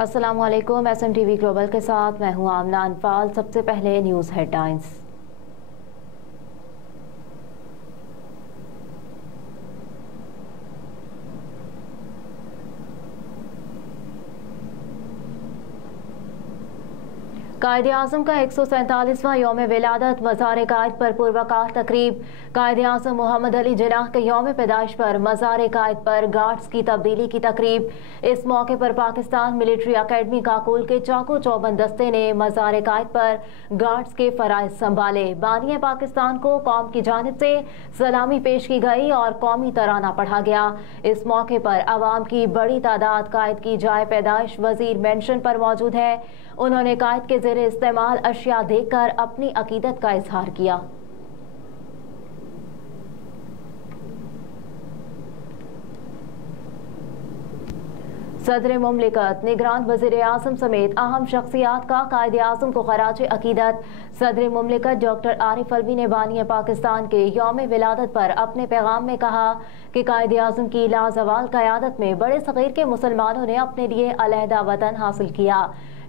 अस्सलाम वालेकुम। SMTV global के साथ मैं हूं आमना अनफाल। सबसे पहले न्यूज़ हेडलाइंस। कायद-ए-आज़म का 147वां यौम विलादत, मज़ार-ए-कायद पर पुरवकार तकरीब। कायद-ए-आज़म मोहम्मद अली जिन्नाह के यौम पैदाइश पर मज़ार-ए-कायद पर गार्ड्स की तब्दीली की तकरीब। इस मौके पर पाकिस्तान मिलिट्री अकेडमी काकुल के चाको चौबंद दस्ते ने मज़ार-ए-कायद पर गार्ड्स के फ़राइज़ संभाले। बानी पाकिस्तान को कौम की जानिब से सलामी पेश की गई और कौमी तराना पढ़ा गया। इस मौके पर अवाम की बड़ी तादाद कायद की जाए पैदाइश वज़ीर मेंशन पर मौजूद है। उन्होंने कायद के ज़ेरे इस्तेमाल अशिया देखकर अपनी अकीदत का इजहार किया। सदर मुमलिकत, निगरान वज़ीर आज़म समेत अहम शख्सियात का कायद-ए-आज़म को खराज अकीदत। सदर मुमलिकत डॉक्टर आरिफ अलवी ने बानी पाकिस्तान के यौम विलादत पर अपने पैगाम में कहा कि कायद-ए-आज़म की लाजवाल क़यादत में बड़े सग़ीर के मुसलमानों ने अपने लिए अलहदा वतन हासिल किया।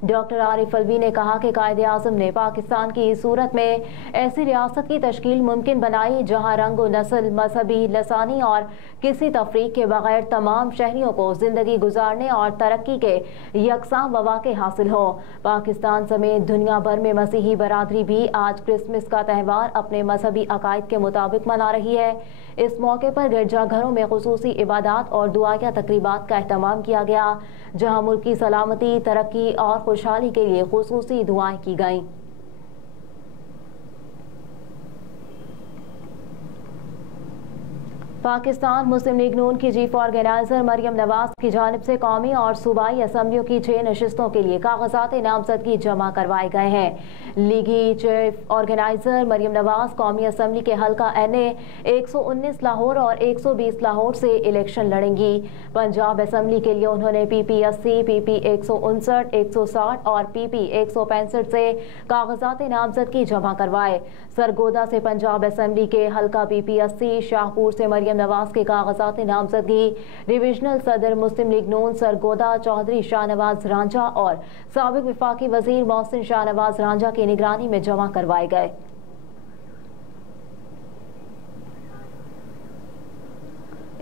डॉक्टर आरिफ अलवी ने कहा कि कायद-ए-आज़म ने पाकिस्तान की सूरत में ऐसी रियासत की तश्कील मुमकिन बनाई जहाँ रंग व नस्ल, मजहबी, लसानी और किसी तफरीक के बगैर तमाम शहरियों को ज़िंदगी गुजारने और तरक्की के यकसां मौक़े हासिल हो। पाकिस्तान समेत दुनिया भर में मसीही बरादरी भी आज क्रिसमस का त्यौहार अपने मजहबी अकायद के मुताबिक मना रही है। इस मौके पर गिरजाघरों में खुसूसी इबादत और दुआया तकरीबात का एहतमाम किया गया, जहाँ मुल्क की सलामती, तरक्की और खुशहाली के लिए खुसूसी दुआएं की गईं। पाकिस्तान मुस्लिम लीग नून की चीफ ऑर्गेनाइजर मरियम नवाज की जानिब से कौमी और सूबाई असम्बलियों की 6 नशिस्तों के लिए कागजात नामजदगी जमा करवाए गए हैं। लीगी चीफ ऑर्गेनाइजर मरियम नवाज कौमी असम्बली के हल्का NA 119 लाहौर और 120 लाहौर से इलेक्शन लड़ेंगी। पंजाब असम्बली के लिए उन्होंने PP 80, PP 159, 160 और PP 165 से कागजात नामजदगी जमा करवाए। सरगोदा से पंजाब असम्बली के हल्का PP 80, शाहपुर से मरियम नवाज के कागजात नामजदगी डिविजनल सदर मुस्लिम लीग नून सरगोदा चौधरी शाहनवाज रांझा और साबिक वफाकी वजीर मोहसिन शाहनवाज रांझा की निगरानी में जमा करवाए गए।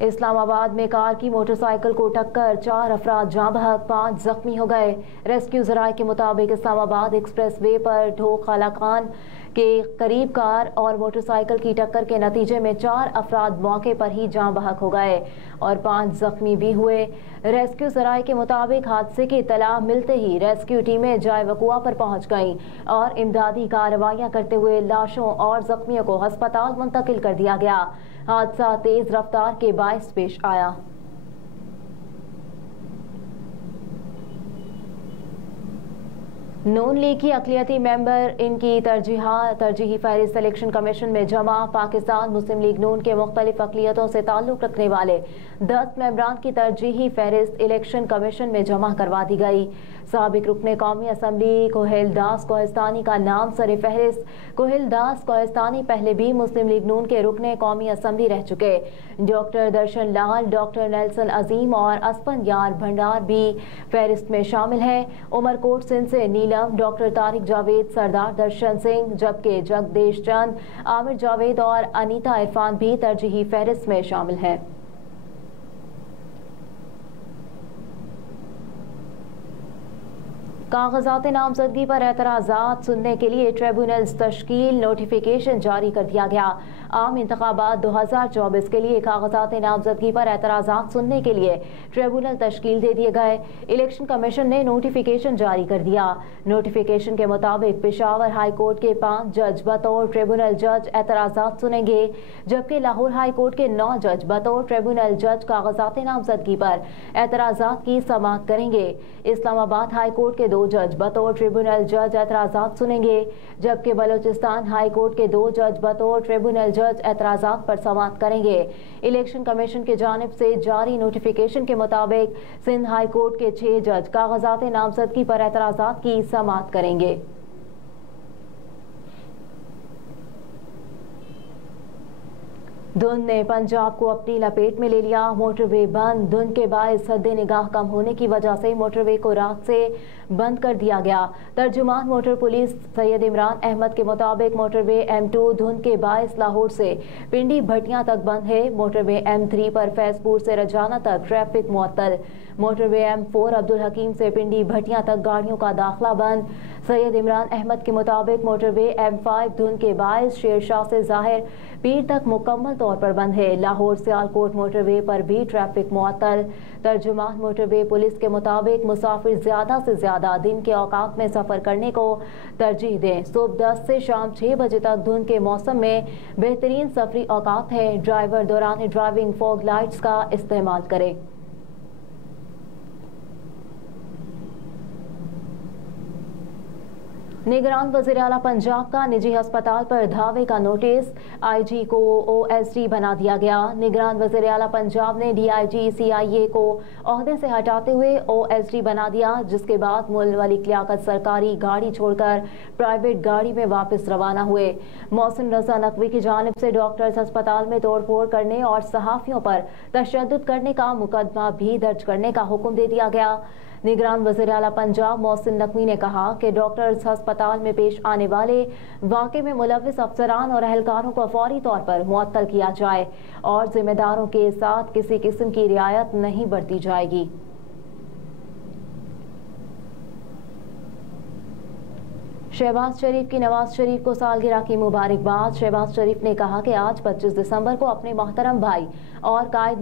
इस्लामाबाद में कार की मोटरसाइकिल को टक्कर, 4 अफराद जाँ बहक, 5 जख्मी हो गए। रेस्क्यू ज़राए के मुताबिक इस्लामाबाद एक्सप्रेस वे पर ढोक खाला खान के करीब कार और मोटरसाइकिल की टक्कर के नतीजे में 4 अफराद मौके पर ही जाँ बहक हो गए और 5 जख्मी भी हुए। रेस्क्यू ज़राए के मुताबिक हादसे की इत्तला मिलते ही रेस्क्यू टीमें जाए वक़ुआ पर पहुंच गईं और इमदादी कार्रवाइयाँ करते हुए लाशों और जख्मियों को अस्पताल मुंतकिल कर दिया गया। हादसा तेज रफ्तार के बायस पेश आया। नून लीग की अक़लियती मेंबर इनकी तरजीही फहरिस्त इलेक्शन कमीशन में जमा। पाकिस्तान मुस्लिम लीग नून के मुख्तलिफ अक़लियतों से ताल्लुक़ रखने वाले 10 मेंबरान की तरजीही फहरिस्त इलेक्शन कमीशन में जमा करवा दी गई। साबिक रुकने कौमी असम्बली कोहिल दास कोहिस्तानी का नाम सर फहरिस्त। कोहिल दास कोहिस्तानी पहले भी मुस्लिम लीग नून के रुकने कौमी असम्बली रह चुके। डॉक्टर दर्शन लाल, डॉक्टर नेल्सन अजीम और असफन यार भंडार भी फहरिस्त में शामिल हैं। उमरकोट सिंध से नीलम, डॉक्टर तारिक जावेद, सरदार दर्शन सिंह, जबकि जगदेश चंद, आमिर जावेद और अनीता इरफान भी तरजीही फहरिस्त में शामिल हैं। कागजात नामजदगी पर एतराज़ात सुनने के लिए ट्रिब्यूनल्स तश्कील, नोटिफिकेशन जारी कर दिया गया। आम इंतखाबात 2024 के लिए कागजात नामजदगी पर एतराज़ात सुनने के लिए ट्रिब्यूनल तश्कील दे दिए गए। इलेक्शन कमीशन ने नोटिफिकेशन जारी कर दिया। नोटिफिकेशन के मुताबिक पेशावर हाई कोर्ट के 5 जज बतौर ट्रिब्यूनल जज एतराज़ात सुनेंगे, जबकि लाहौर हाई कोर्ट के 9 जज बतौर ट्रिब्यूनल जज कागजात नामजदगी पर एतराज़ात की समाअत करेंगे। इस्लामाबाद हाई कोर्ट के 2 जज बतौर ट्रिब्यूनल जज एतराज़ात सुनेंगे, जबकि बलोचिस्तान हाई कोर्ट के 2 जज बतौर ट्रिब्यूनल जज एतराज़ात पर समाअत करेंगे। इलेक्शन कमीशन की जानिब से जारी नोटिफिकेशन के मुताबिक सिंध हाई कोर्ट के 6 जज कागजात नामजदगी पर एतराज़ात की समाअत करेंगे। धुंध ने पंजाब को अपनी लपेट में ले लिया। मोटरवे बंद। धुंध के बायस सद्दे निगाह कम होने की वजह से मोटरवे को रात से बंद कर दिया गया। तर्जुमान मोटर पुलिस सैयद इमरान अहमद के मुताबिक मोटरवे M2 धुंध के बायस लाहौर से पिंडी भटियां तक बंद है। मोटरवे M3 पर फैजपुर से रजाना तक ट्रैफिक मुअत्तल। मोटरवे M4 अब्दुल हकीम से पिंडी भटियां तक गाड़ियों का दाखिला बंद। सैयद इमरान अहमद के मुताबिक मोटरवे M5 धुंध के बायस शेरशाह से ज़ाहिर पीर तक मुकम्मल तौर पर बंद है। लाहौर सियालकोट मोटरवे पर भी ट्रैफिक मुअत्तल। तर्जुमान मोटरवे पुलिस के मुताबिक मुसाफिर ज़्यादा से ज़्यादा दिन के औकात में सफ़र करने को तरजीह दें। सुबह 10 से शाम 6 बजे तक धुंध के मौसम में बेहतरीन सफरी औकात है। ड्राइवर दौरान ड्राइविंग फॉग लाइट्स का इस्तेमाल करें। निगरान वज़ीर-ए-आला पंजाब का निजी अस्पताल पर धावे का नोटिस। IG को OSD बना दिया गया। निगरान वज़ीर-ए-आला पंजाब ने DIG CIA को ओहदे से हटाते हुए OSD बना दिया, जिसके बाद मुल्क लियाकत सरकारी गाड़ी छोड़कर प्राइवेट गाड़ी में वापस रवाना हुए। मोहसिन रजा नकवी की जानिब से डॉक्टर्स अस्पताल में तोड़फोड़ करने और सहाफ़ियों पर तशद्दुद करने का मुकदमा भी दर्ज करने का हुक्म दे दिया गया। निगरान वज़ीर-ए-आला पंजाब मोहसिन नकवी ने कहा कि डॉक्टर्स अस्पताल में पेश आने वाले वाक़े में मुलव्विस अफसरान और अहलकारों को फौरी तौर पर मुअत्तल किया जाए और जिम्मेदारों के साथ किसी किस्म की रियायत नहीं बरती जाएगी। शहबाज शरीफ की नवाज शरीफ को सालगिरह की मुबारकबाद। शहबाज शरीफ ने कहा कि आज 25 दिसंबर को अपने मोहतरम भाई और कायद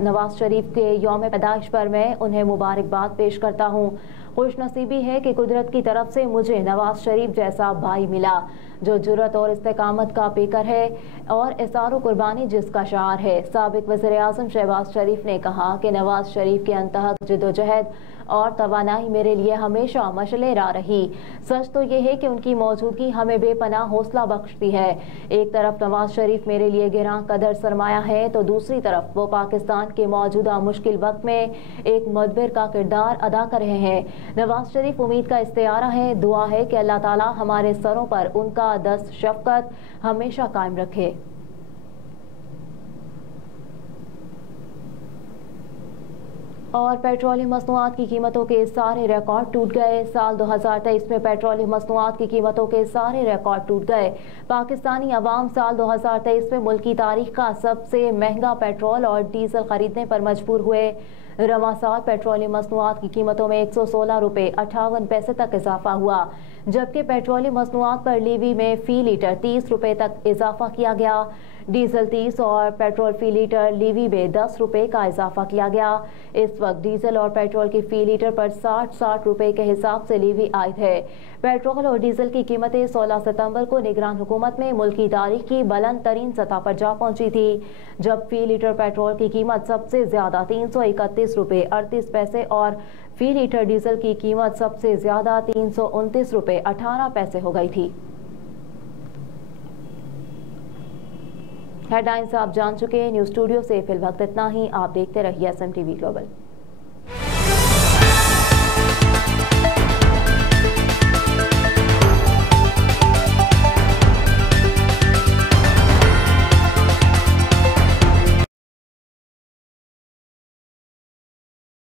नवाज शरीफ के यौम पैदाइश पर मैं उन्हें मुबारकबाद पेश करता हूँ। खुश नसीबी है कि कुदरत की तरफ से मुझे नवाज शरीफ जैसा भाई मिला जो जुर्रत और इस्तेकामत का पेकर है और इसारो कुर्बानी जिसका शार है। साबिक वज़ीर आज़म शहबाज शरीफ ने कहा कि नवाज शरीफ के अंतहक जिद्दोजहद और तवानाई मेरे लिए हमेशा मशले रा रही। सच तो ये है कि उनकी मौजूदगी हमें बेपनाह हौसला बख्शती है। एक तरफ नवाज शरीफ मेरे लिए गिरां कदर सरमाया है तो दूसरी तरफ वो पाकिस्तान के मौजूदा मुश्किल वक्त में एक मुदब्बिर का किरदार अदा कर रहे हैं। नवाज शरीफ उम्मीद का इस्तियारा है। दुआ है कि अल्लाह ताला हमारे सरों पर उनका दस्त शफ़क़त हमेशा कायम रखे। और पेट्रोलियम मसनूआत की कीमतों के सारे रिकॉर्ड टूट गए। साल 2023 में पेट्रोलियम मसनूआत की कीमतों के सारे रिकॉर्ड टूट गए। पाकिस्तानी अवाम साल 2023 में मुल्क की तारीख का सबसे महंगा पेट्रोल और डीजल खरीदने पर मजबूर हुए। रवां साल पेट्रोलियम मसनूआत की कीमतों में 116 रुपये 58 पैसे तक इजाफा हुआ, जबकि पेट्रोलियम मसनूआत पर लीवी में फी लीटर 30 रुपये तक इजाफा किया गया। डीजल 30 और पेट्रोल फी लीटर लीवी में 10 रुपये का इजाफा किया गया। इस वक्त डीजल और पेट्रोल की फी लीटर पर 60 रुपये के हिसाब से लीवी आयद है। पेट्रोल और डीजल की कीमतें 16 सितंबर को निगरान हुकूमत में मुल्क की तारीख की बुलंद तरीन सतह पर जा पहुंची थी, जब फी लीटर पेट्रोल की कीमत सबसे ज्यादा 331 रुपये 38 पैसे और फी लीटर डीजल की कीमत सबसे ज्यादा 329 रुपये 18 पैसे हो गई थी। हेडलाइंस आप जान चुके हैं। न्यूज़ स्टूडियो से फिल वक्त इतना ही। आप देखते रहिए SMTV ग्लोबल।